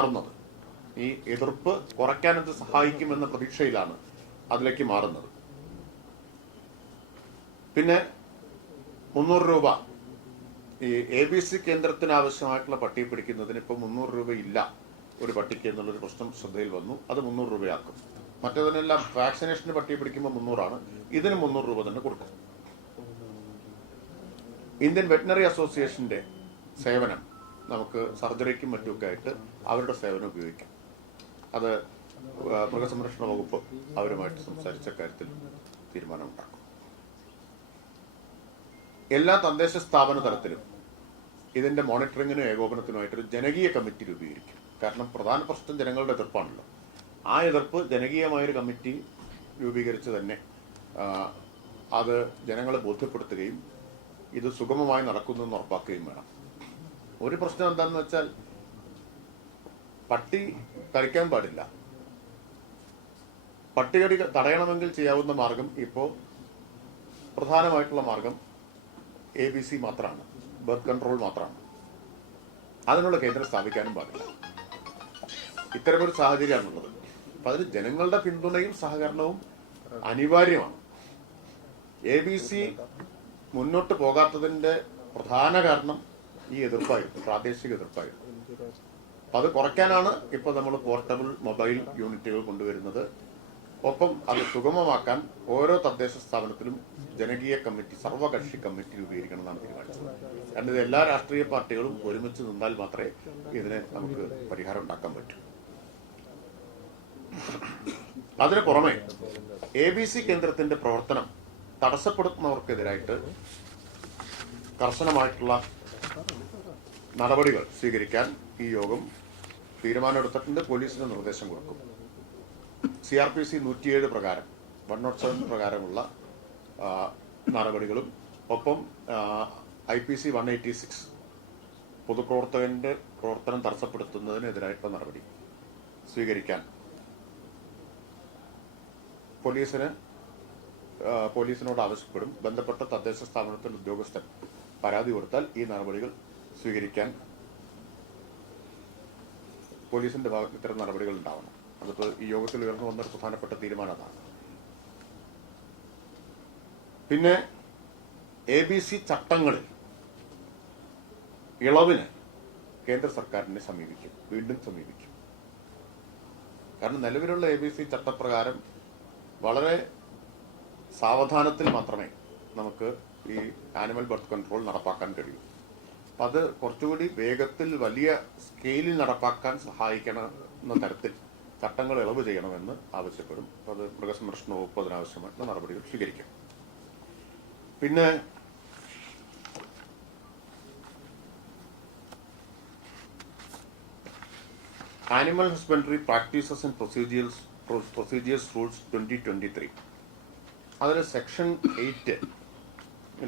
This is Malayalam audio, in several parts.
മാറുന്നത്. ഈ എതിർപ്പ് കുറയ്ക്കാൻ ഇത് സഹായിക്കുമെന്ന പ്രതീക്ഷയിലാണ് അതിലേക്ക് മാറുന്നത്. പിന്നെ മുന്നൂറ് രൂപ. ഈ എ ബി സി കേന്ദ്രത്തിന് ആവശ്യമായിട്ടുള്ള പട്ടി പിടിക്കുന്നതിന് ഇപ്പൊ മുന്നൂറ് രൂപ ഇല്ല. ഒരു പട്ടിക്ക് എന്നുള്ളൊരു പ്രശ്നം ശ്രദ്ധയിൽ വന്നു. അത് മുന്നൂറ് രൂപയാക്കും. മറ്റേതിനെല്ലാം വാക്സിനേഷന് പട്ടി പിടിക്കുമ്പോൾ മുന്നൂറാണ്. ഇതിന് മുന്നൂറ് രൂപ തന്നെ കൊടുക്കും. ഇന്ത്യൻ വെറ്റിനറി അസോസിയേഷന്റെ സേവനം. നമുക്ക് സർജറിക്കും മറ്റുമൊക്കെ ആയിട്ട് അവരുടെ സേവനം ഉപയോഗിക്കാം. അത് മൃഗസംരക്ഷണ വകുപ്പ് അവരുമായിട്ട് സംസാരിച്ച കാര്യത്തിൽ തീരുമാനമുണ്ടാക്കും. എല്ലാ തദ്ദേശ സ്ഥാപന തലത്തിലും ഇതിന്റെ മോണിറ്ററിങ്ങിനും ഏകോപനത്തിനുമായിട്ടൊരു ജനകീയ കമ്മിറ്റി രൂപീകരിക്കും. കാരണം പ്രധാന പ്രശ്നം ജനങ്ങളുടെ എതിർപ്പാണല്ലോ. ആ എതിർപ്പ് ജനകീയമായൊരു കമ്മിറ്റി രൂപീകരിച്ച് തന്നെ അത് ജനങ്ങളെ ബോധ്യപ്പെടുത്തുകയും ഇത് സുഗമമായി നടക്കുന്നു എന്ന് ഉറപ്പാക്കുകയും വേണം. ഒരു പ്രശ്നം എന്താന്ന് വെച്ചാൽ പട്ടി കഴിക്കാൻ പാടില്ല. പട്ടികടി തടയണമെങ്കിൽ ചെയ്യാവുന്ന മാർഗം ഇപ്പോൾ പ്രധാനമായിട്ടുള്ള മാർഗം എ ബി സി മാത്രമാണ്. ബർത്ത് കൺട്രോൾ മാത്രമാണ്. അതിനുള്ള കേന്ദ്രം സ്ഥാപിക്കാനും പാടില്ല. ഇത്തരമൊരു സാഹചര്യമാണുള്ളത്. അപ്പൊ അതിന് ജനങ്ങളുടെ പിന്തുണയും സഹകരണവും അനിവാര്യമാണ്. എ ബി സി മുന്നോട്ട് പോകാത്തതിന്റെ പ്രധാന കാരണം ഈ എതിർപ്പായി പ്രാദേശിക എതിർപ്പായി. അപ്പൊ അത് കുറയ്ക്കാനാണ് ഇപ്പോൾ നമ്മൾ പോർട്ടബിൾ മൊബൈൽ യൂണിറ്റുകൾ കൊണ്ടുവരുന്നത്. ഒപ്പം അത് സുഗമമാക്കാൻ ഓരോ തദ്ദേശ സ്ഥാപനത്തിലും ജനകീയ കമ്മിറ്റി സർവകക്ഷി കമ്മിറ്റി രൂപീകരിക്കണം എന്നാണ് തീരുമാനിച്ചത്. കാരണം ഇത് എല്ലാ രാഷ്ട്രീയ പാർട്ടികളും ഒരുമിച്ച് നിന്നാൽ മാത്രമേ ഇതിന് നമുക്ക് പരിഹാരം ഉണ്ടാക്കാൻ പറ്റൂ. അതിന് പുറമെ എ ബി സി കേന്ദ്രത്തിന്റെ പ്രവർത്തനം തടസ്സപ്പെടുത്തുന്നവർക്കെതിരായിട്ട് കർശനമായിട്ടുള്ള നടപടികൾ സ്വീകരിക്കാൻ ഈ യോഗം തീരുമാനമെടുത്തിട്ടുണ്ട്. പോലീസിന് നിർദ്ദേശം കൊടുക്കും. സി ആർ പി സി നൂറ്റിയേഴ് പ്രകാരം വൺ നോട്ട് സെവൻ പ്രകാരമുള്ള നടപടികളും ഒപ്പം I P C one eighty six പൊതുപ്രവർത്തകന്റെ പ്രവർത്തനം തടസ്സപ്പെടുത്തുന്നതിനെതിരായിട്ടുള്ള നടപടി സ്വീകരിക്കാൻ. പോലീസിന് പോലീസിനോട് ആവശ്യപ്പെടും. ബന്ധപ്പെട്ട തദ്ദേശ സ്ഥാപനത്തിൽ ഉദ്യോഗസ്ഥൻ പരാതി കൊടുത്താൽ ഈ നടപടികൾ സ്വീകരിക്കാൻ പോലീസിന്റെ ഭാഗത്ത് ഇത്തരം നടപടികൾ ഉണ്ടാവണം. അതിപ്പോൾ ഈ യോഗത്തിൽ ഉയർന്നു വന്ന ഒരു പ്രധാനപ്പെട്ട തീരുമാനം അതാണ്. പിന്നെ എ ബി സി ചട്ടങ്ങളിൽ ഇളവിന് കേന്ദ്ര സർക്കാരിനെ സമീപിക്കും വീണ്ടും സമീപിക്കും. കാരണം നിലവിലുള്ള എ ബി സി ചട്ടപ്രകാരം വളരെ സാവധാനത്തിൽ മാത്രമേ നമുക്ക് ഈ ആനിമൽ ബർത്ത് കൺട്രോൾ നടപ്പാക്കാൻ കഴിയൂ. അപ്പൊ അത് കുറച്ചുകൂടി വേഗത്തിൽ വലിയ സ്കെയിലിൽ നടപ്പാക്കാൻ സഹായിക്കണമെന്ന തരത്തിൽ ചട്ടങ്ങൾ ഇളവ് ചെയ്യണമെന്ന് ആവശ്യപ്പെടും. അപ്പോൾ അത് മൃഗസംരക്ഷണ വകുപ്പ് അതിനാവശ്യമായിട്ടുള്ള നടപടികൾ സ്വീകരിക്കും. പിന്നെ animal husbandry practices and procedures procedures rules twenty twenty three അതിൽ സെക്ഷൻ എയ്റ്റ്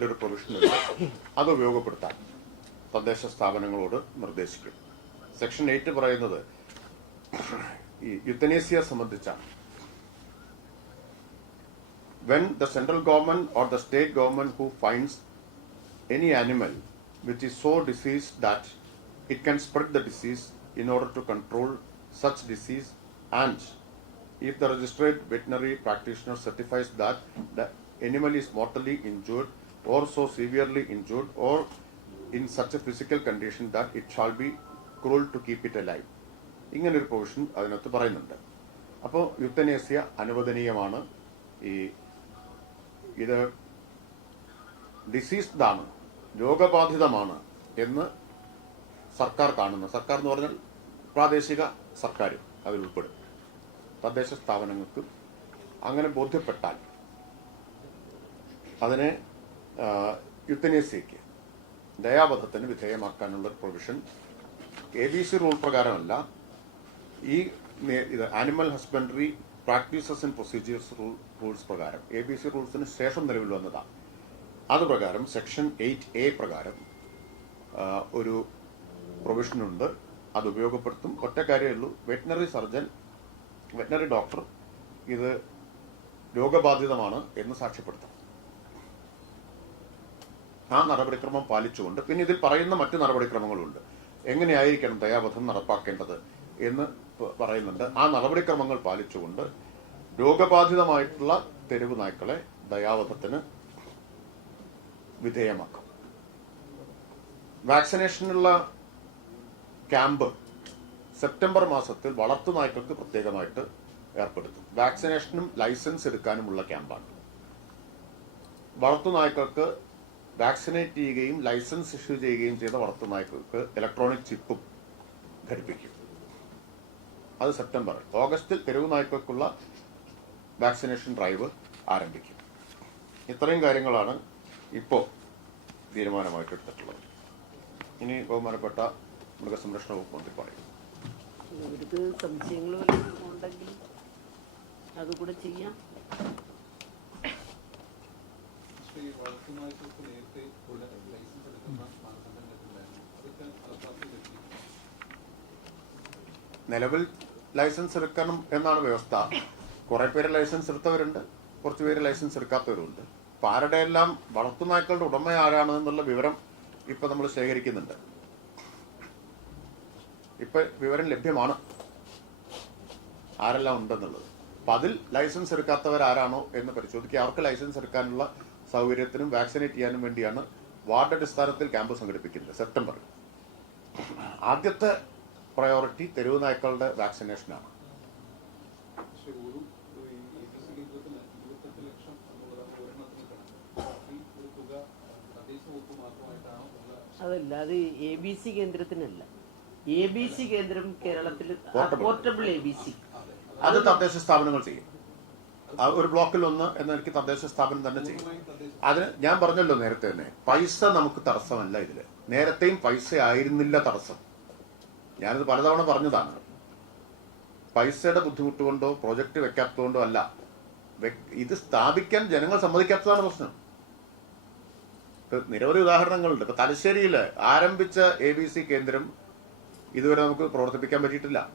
ഒരു പ്രൊവിഷൻ അത് ഉപയോഗപ്പെടുത്താൻ. തദ്ദേശ സ്ഥാപനങ്ങളോട് നിർദ്ദേശിക്കും സെക്ഷൻ എയ്റ്റ് പറയുന്നത് ഈ യുത്തനേസിയ സംബന്ധിച്ചാണ് when the central government or the state government who finds any animal which is so diseased that it can spread the disease in order to control such disease and if the registered veterinary practitioner certifies that the animal is mortally injured or so severely injured or in such a physical condition that it shall be cruel to keep it alive ഇങ്ങനൊരു പ്രൊവിഷൻ അതിനകത്ത് പറയുന്നുണ്ട്. അപ്പോൾ യുത്തനേസ്യ അനുവദനീയമാണ്. ഈ ഇത് ഡിസീസ്ഡാണ് രോഗബാധിതമാണ് എന്ന് സർക്കാർ കാണുന്നു. സർക്കാർ എന്ന് പറഞ്ഞാൽ പ്രാദേശിക സർക്കാർ അതിൽ ഉൾപ്പെടും. തദ്ദേശ സ്ഥാപനങ്ങൾക്ക് അങ്ങനെ ബോധ്യപ്പെട്ടാൽ അതിനെ യുത്തനേസ്യയ്ക്ക് ദയാവധത്തിന് വിധേയമാക്കാനുള്ള ഒരു provision. A B C rule പ്രകാരമല്ല. ഈ ഇത് animal husbandry practices and procedures rule rules പ്രകാരം എ ബി സി റൂൾസിന് ശേഷം നിലവിൽ വന്നതാണ് അത് പ്രകാരം സെക്ഷൻ എയ്റ്റ് എ പ്രകാരം ഒരു പ്രൊവിഷനുണ്ട്. അത് ഉപയോഗപ്പെടുത്തും. ഒറ്റ കാര്യമേ ഉള്ളൂ. വെറ്റിനറി സർജൻ വെറ്റിനറി ഡോക്ടർ ഇത് രോഗബാധിതമാണ് എന്ന് സാക്ഷ്യപ്പെടുത്തണം. ആ നടപടിക്രമം പാലിച്ചുകൊണ്ട് പിന്നെ ഇതിൽ പറയുന്ന മറ്റു നടപടിക്രമങ്ങളുണ്ട്. എങ്ങനെയായിരിക്കണം ദയാവധം നടപ്പാക്കേണ്ടത് എന്ന് പറയുന്നുണ്ട്. ആ നടപടിക്രമങ്ങൾ പാലിച്ചുകൊണ്ട് രോഗബാധിതമായിട്ടുള്ള തെരുവ് നായ്ക്കളെ ദയാവധത്തിന് വിധേയമാക്കും. വാക്സിനേഷനുള്ള ക്യാമ്പ് സെപ്റ്റംബർ മാസത്തിൽ വളർത്തു നായ്ക്കൾക്ക് പ്രത്യേകമായിട്ട് ഏർപ്പെടുത്തും. വാക്സിനേഷനും ലൈസൻസ് എടുക്കാനുമുള്ള ക്യാമ്പാണ്. വളർത്തു നായ്ക്കൾക്ക് വാക്സിനേറ്റ് ചെയ്യുകയും ലൈസൻസ് ഇഷ്യൂ ചെയ്യുകയും ചെയ്ത വളർത്തു നായ്ക്കൾക്ക് ഇലക്ട്രോണിക് ചിപ്പും ഘടിപ്പിക്കും അത് സെപ്റ്റംബറിൽ ഓഗസ്റ്റിൽ തെരുവ് നായ്ക്കൾക്കുള്ള വാക്സിനേഷൻ ഡ്രൈവ് ആരംഭിക്കും. ഇത്രയും കാര്യങ്ങളാണ് ഇപ്പോൾ തീരുമാനമായിട്ട് എടുത്തിട്ടുള്ളത്. ഇനി ബഹുമാനപ്പെട്ട മൃഗസംരക്ഷണ വകുപ്പ് മന്ത്രി പറയും. സംശയങ്ങൾ ഉണ്ടെങ്കിൽ അതുകൂടെ ചെയ്യാം. നിലവിൽ ലൈസൻസ് എടുക്കണം എന്നാണ് വ്യവസ്ഥ. കുറെ പേര് ലൈസൻസ് എടുത്തവരുണ്ട് കുറച്ച് പേര് ലൈസൻസ് എടുക്കാത്തവരുണ്ട് അപ്പൊ ആരുടെ എല്ലാം വളർത്തുനായ്ക്കളുടെ ഉടമ ആരാണ് എന്നുള്ള വിവരം ഇപ്പൊ നമ്മൾ ശേഖരിക്കുന്നുണ്ട്. ഇപ്പൊ വിവരം ലഭ്യമാണ്. ആരെല്ലാം ഉണ്ടെന്നുള്ളത്. അപ്പൊ അതിൽ ലൈസൻസ് എടുക്കാത്തവരാരാണോ എന്ന് പരിശോധിക്കുക. അവർക്ക് ലൈസൻസ് എടുക്കാനുള്ള സൗകര്യത്തിനും വാക്സിനേറ്റ് ചെയ്യാനും വേണ്ടിയാണ് വാർഡ് അടിസ്ഥാനത്തിൽ ക്യാമ്പ് സംഘടിപ്പിക്കുന്നത് സെപ്റ്റംബർ ആദ്യത്തെ പ്രയോറിറ്റി തെരുവ് നായ്ക്കളുടെ വാക്സിനേഷനാണ്. അതല്ല അത് എ ബി സി കേന്ദ്രത്തിനല്ല. എ ബി സി കേന്ദ്രം കേരളത്തിൽ പോർട്ടബിൾ എ ബി സി അത് തദ്ദേശ സ്ഥാപനങ്ങൾ ചെയ്യും. ഒരു ബ്ലോക്കിൽ ഒന്ന് എന്ന എനിക്ക് തദ്ദേശ സ്ഥാപനം തന്നെ ചെയ്യും. അതിന് ഞാൻ പറഞ്ഞല്ലോ നേരത്തെ തന്നെ പൈസ നമുക്ക് തടസ്സമല്ല ഇതിൽ. നേരത്തെയും പൈസ ആയിരുന്നില്ല തടസ്സം. ഞാനിത് പലതവണ പറഞ്ഞതാണ്. പൈസയുടെ ബുദ്ധിമുട്ട് കൊണ്ടോ പ്രോജക്റ്റ് വെക്കാത്തതുകൊണ്ടോ അല്ല. ഇത് സ്ഥാപിക്കാൻ ജനങ്ങൾ സമ്മതിക്കാത്തതാണ് പ്രശ്നം. നിരവധി ഉദാഹരണങ്ങളുണ്ട്. ഇപ്പൊ തലശ്ശേരിയിൽ ആരംഭിച്ച എ ബി സി കേന്ദ്രം ഇതുവരെ നമുക്ക് പ്രവർത്തിപ്പിക്കാൻ പറ്റിയിട്ടില്ല.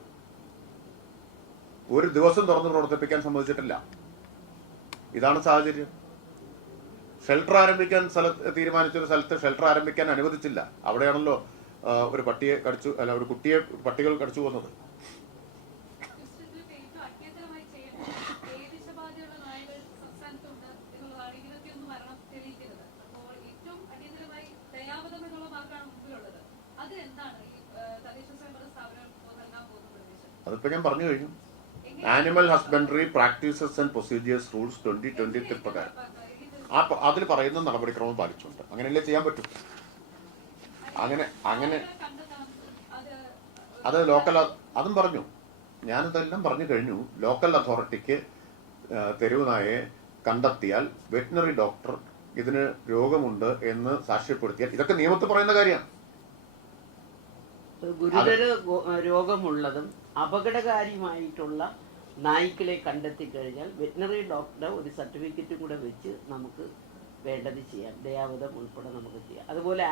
ഒരു ദിവസം തുറന്ന് പ്രവർത്തിപ്പിക്കാൻ സമ്മതിച്ചിട്ടില്ല. ഇതാണ് സാഹചര്യം. ഷെൽട്ടർ ആരംഭിക്കാൻ സ്ഥലത്ത് തീരുമാനിച്ചൊരു സ്ഥലത്ത് ഷെൽട്ടർ ആരംഭിക്കാൻ അനുവദിച്ചില്ല. അവിടെയാണല്ലോ ഒരു പട്ടിയെ കടിച്ചു അല്ല ഒരു കുട്ടിയെ പട്ടികൾ കടിച്ചു പോകുന്നത് അതിപ്പോ ഞാൻ പറഞ്ഞു കഴിഞ്ഞു. Animal husbandry practices and procedures rules twenty twenty പ്രകാരം. ആ അതിൽ പറയുന്ന നടപടിക്രമം പാലിച്ചുണ്ട് അങ്ങനെയല്ലേ ചെയ്യാൻ പറ്റും? അങ്ങനെ അങ്ങനെ. അത് ലോക്കൽ അതും പറഞ്ഞു. ഞാനിതെല്ലാം പറഞ്ഞു കഴിഞ്ഞു. ലോക്കൽ അതോറിറ്റിക്ക് തെരുവ് നായെ കണ്ടെത്തിയാൽ വെറ്റിനറി ഡോക്ടർ ഇതിന് രോഗമുണ്ട് എന്ന് സാക്ഷ്യപ്പെടുത്തിയാൽ ഇതൊക്കെ നിയമത്തിൽ പറയുന്ന കാര്യമാണ്. ഗുരുതര രോഗമുള്ളതും അപകടകാരിയുമായിട്ടുള്ള നായ്ക്കളെ കണ്ടെത്തി കഴിഞ്ഞാൽ വെറ്റിനറി ഡോക്ടറുടെ ഒരു സർട്ടിഫിക്കറ്റും കൂടെ വെച്ച് നമുക്ക് വേണ്ടത് ചെയ്യാം. ദയാവധം ഉൾപ്പെടെ നമുക്ക് ചെയ്യാം. അതുപോലെ